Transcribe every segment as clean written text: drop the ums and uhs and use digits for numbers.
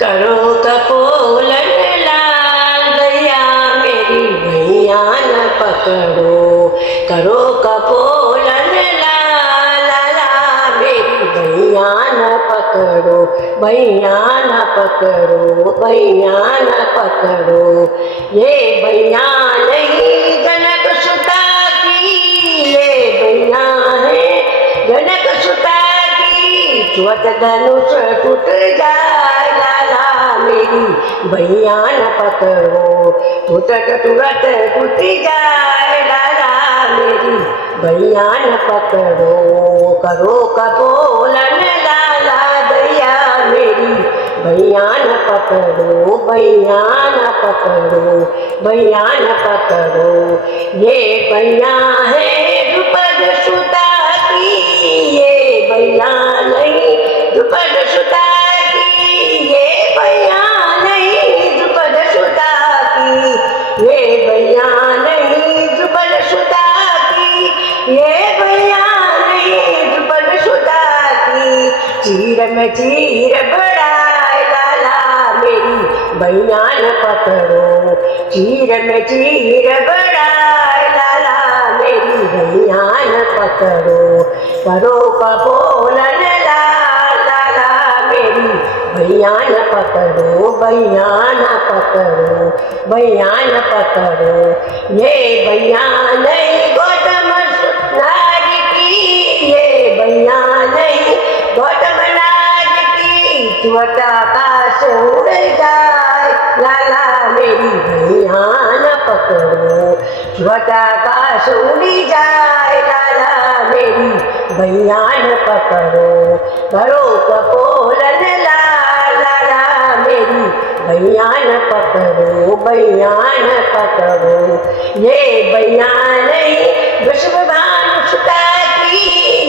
करो कपोलन लाल दैया मेरी भैया न पकड़ो। करो कपोलन लाल लाला मेरी भैया न पकड़ो। भैया न पकड़ो, भैया न पकड़ो। ये भैया नहीं जनक सुता की, ये भैया है जनक सुता की। स्वत धनुष टूट जाए लाला मेरी भैया न पकड़ो। तुरत तुरत टूट जाए लाला मेरी भैया न पकड़ो। करो कपोलन लाला दैया मेरी भैया न पकड़ो। भैया न पकड़ो, भैया न पकड़ो। ये भैया है द्रुपद सुता की, ये भैया नहीं द्रुपद सुता की। ये भैया नहीं द्रुपद सुता की, ये भैया नहीं द्रुपद सुता की। ये भैया नहीं द्रुपद सुता की। चीर में चीर बढ़ाए लाला मेरी भैया न पकड़ो। चीर में चीर बढ़ाए लाला मेरी भैया न पकड़ो। करो कपोलन लाल लाला मेरी भैया न पकड़ो। भैया न पकड़ो, भैया न पकड़ो। ये भैया नहीं गौतम नाग की, ये भैया नहीं गौतम नाग की। स्वत आकाश उड़ जाए लाला मेरी भैया न पकड़ो। स्वत आकाश उड़ी जाए लाला मेरी भैया न पकड़ो। करो कपोलन लाल लाला मेरी भैया न पकड़ो। भैया न पकड़ो। ये भैया नहीं वृषभानु सुता की,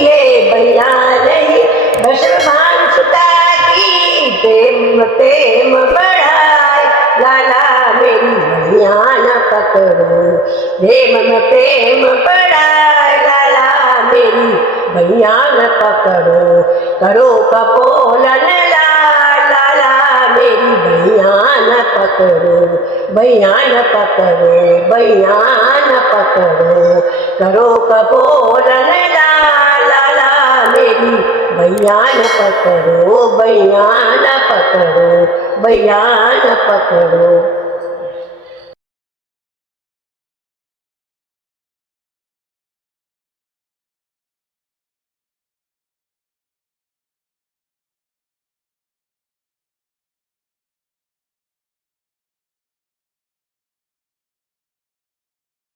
ये भैया नहीं वृषभानु सुता की। प्रेम प्रेम बढ़ाए लाला मेरी भैया न पकड़ो। प्रेम में प्रेम बढ़ाए लाला मेरी भैया न पकड़ो। करो कपोलन लाल लाला मेरी भैया न पकड़ो। भैया न पकड़ो, भैया न पकड़ो। करो कपोलन लाल लाला मेरी भैया न पकड़ो। भैया न पकड़ो, भैया न पकड़ो।